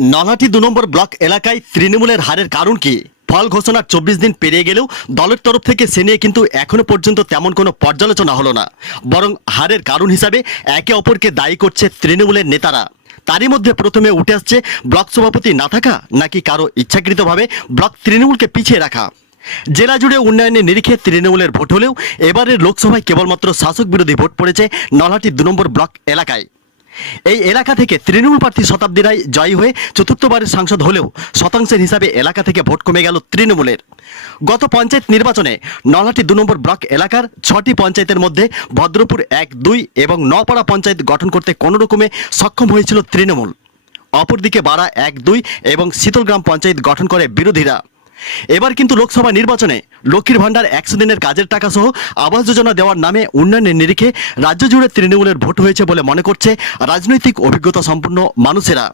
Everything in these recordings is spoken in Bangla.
নলহাটি দু নম্বর ব্লক এলাকায় তৃণমূলের হারের কারণ কি? ফল ঘোষণার চব্বিশ দিন পেরিয়ে গেলেও দলের তরফ থেকে সে নিয়ে কিন্তু এখনও পর্যন্ত তেমন কোনো পর্যালোচনা হলো না। বরং হারের কারণ হিসাবে একে অপরকে দায়ী করছে তৃণমূলের নেতারা। তারই মধ্যে প্রথমে উঠে আসছে ব্লক সভাপতি না থাকা, নাকি কারও ইচ্ছাকৃতভাবে ব্লক তৃণমূলকে পিছিয়ে রাখা? জেলা জুড়ে উন্নয়নের নিরিখে তৃণমূলের ভোট হলেও এবারের লোকসভায় কেবলমাত্র শাসক বিরোধী ভোট পড়েছে নলহাটি দু নম্বর ব্লক এলাকায়। এই এলাকা থেকে তৃণমূল প্রার্থী শতাব্দী রায় জয়ী হয়ে চতুর্থবারের সাংসদ হলেও শতাংশের হিসাবে এলাকা থেকে ভোট কমে গেল তৃণমূলের। গত পঞ্চায়েত নির্বাচনে নলহাটি দু নম্বর ব্লক এলাকার ছটি পঞ্চায়েতের মধ্যে ভদ্রপুর এক, দুই এবং নপাড়া পঞ্চায়েত গঠন করতে কোনো রকমে সক্ষম হয়েছিল তৃণমূল। অপরদিকে বাড়া এক, দুই এবং শীতলগ্রাম পঞ্চায়েত গঠন করে বিরোধীরা। এবার কিন্তু লোকসভা নির্বাচনে লক্ষ্মীর ভাণ্ডার একশো দিনের কাজের টাকা সহ আবাস যোজনা দেওয়ার নামে উন্নয়নের নিরিখে রাজ্য জুড়ে তৃণমূলের ভোট হয়েছে বলে মনে করছে রাজনৈতিক অভিজ্ঞতা সম্পন্ন মানুষেরা।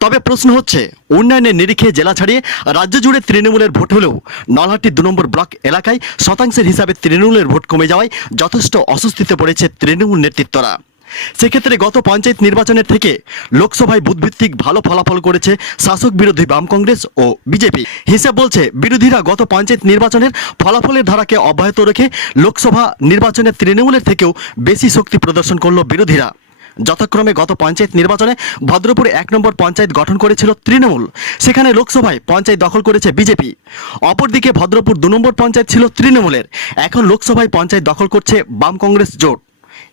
তবে প্রশ্ন হচ্ছে, উন্নয়নের নিরিখে জেলা ছাড়িয়ে রাজ্য জুড়ে তৃণমূলের ভোট হলেও নলহাটি দু নম্বর ব্লক এলাকায় শতাংশের হিসাবে তৃণমূলের ভোট কমে যাওয়ায় যথেষ্ট অস্বস্তিতে পড়েছে তৃণমূল নেতৃত্বরা। সেক্ষেত্রে গত পঞ্চায়েত নির্বাচনের থেকে লোকসভায় বুধভিত্তিক ভালো ফলাফল করেছে শাসক বিরোধী বাম কংগ্রেস ও বিজেপি। হিসেব বলছে, বিরোধীরা গত পঞ্চায়েত নির্বাচনের ফলাফলের ধারাকে অব্যাহত রেখে লোকসভা নির্বাচনে তৃণমূলের থেকেও বেশি শক্তি প্রদর্শন করল বিরোধীরা। যথাক্রমে গত পঞ্চায়েত নির্বাচনে ভদ্রপুরে এক নম্বর পঞ্চায়েত গঠন করেছিল তৃণমূল, সেখানে লোকসভায় পঞ্চায়েত দখল করেছে বিজেপি। অপরদিকে ভদ্রপুর দু নম্বর পঞ্চায়েত ছিল তৃণমূলের, এখন লোকসভায় পঞ্চায়েত দখল করছে বাম কংগ্রেস জোট।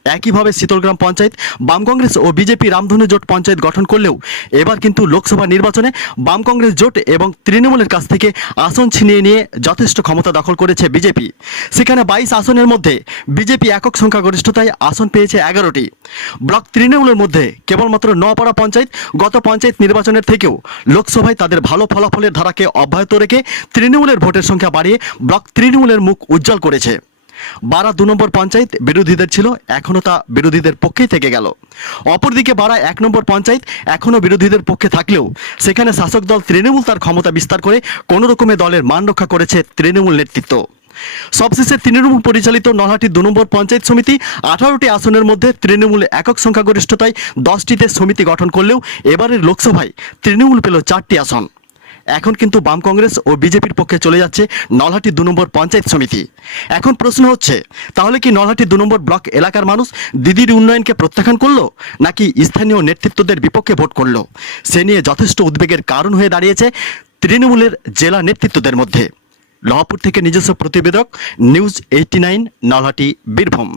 একইভাবে শীতলগ্রাম পঞ্চায়েত, বাম কংগ্রেস ও বিজেপি রামধনু জোট পঞ্চায়েত গঠন করলেও এবার কিন্তু লোকসভা নির্বাচনে বাম কংগ্রেস জোট এবং তৃণমূলের কাছ থেকে আসন ছিনিয়ে নিয়ে যথেষ্ট ক্ষমতা দখল করেছে বিজেপি। সেখানে বাইশ আসনের মধ্যে বিজেপি একক সংখ্যাগরিষ্ঠতায় আসন পেয়েছে এগারোটি। ব্লক তৃণমূলের মধ্যে কেবলমাত্র নপাড়া পঞ্চায়েত, গত পঞ্চায়েত নির্বাচনের থেকেও লোকসভায় তাদের ভালো ফলাফলের ধারাকে অব্যাহত রেখে তৃণমূলের ভোটের সংখ্যা বাড়িয়ে ব্লক তৃণমূলের মুখ উজ্জ্বল করেছে। বারা দু নম্বর পঞ্চায়েত বিরোধীদের ছিল এখনও তা বিরোধীদের পক্ষেই থেকে গেল। অপরদিকে বারা এক নম্বর পঞ্চায়েত এখনও বিরোধীদের পক্ষে থাকলেও, সেখানে শাসক দল তৃণমূল তার ক্ষমতা বিস্তার করে কোনো রকমে দলের মান রক্ষা করেছে তৃণমূল নেতৃত্ব। সবশেষে তৃণমূল পরিচালিত নলহাটি দু নম্বর পঞ্চায়েত সমিতি আঠারোটি আসনের মধ্যে তৃণমূল একক সংখ্যাগরিষ্ঠতায় দশটিতে সমিতি গঠন করলেও এবারের লোকসভায় তৃণমূল পেল চারটি আসন। এখন কিন্তু বাম কংগ্রেস ও বিজেপির পক্ষে চলে যাচ্ছে নলহাটি দু নম্বর পঞ্চায়েত সমিতি। এখন প্রশ্ন হচ্ছে, তাহলে কি নলহাটি দু নম্বর ব্লক এলাকার মানুষ দিদির উন্নয়নকে প্রত্যাখ্যান করল, নাকি স্থানীয় নেতৃত্বদের বিপক্ষে ভোট করল? সে নিয়ে যথেষ্ট উদ্বেগের কারণ হয়ে দাঁড়িয়েছে তৃণমূলের জেলা নেতৃত্বদের মধ্যে। লহাপুর থেকে নিজস্ব প্রতিবেদক, news eighty nine, Nalhati, Birbhum.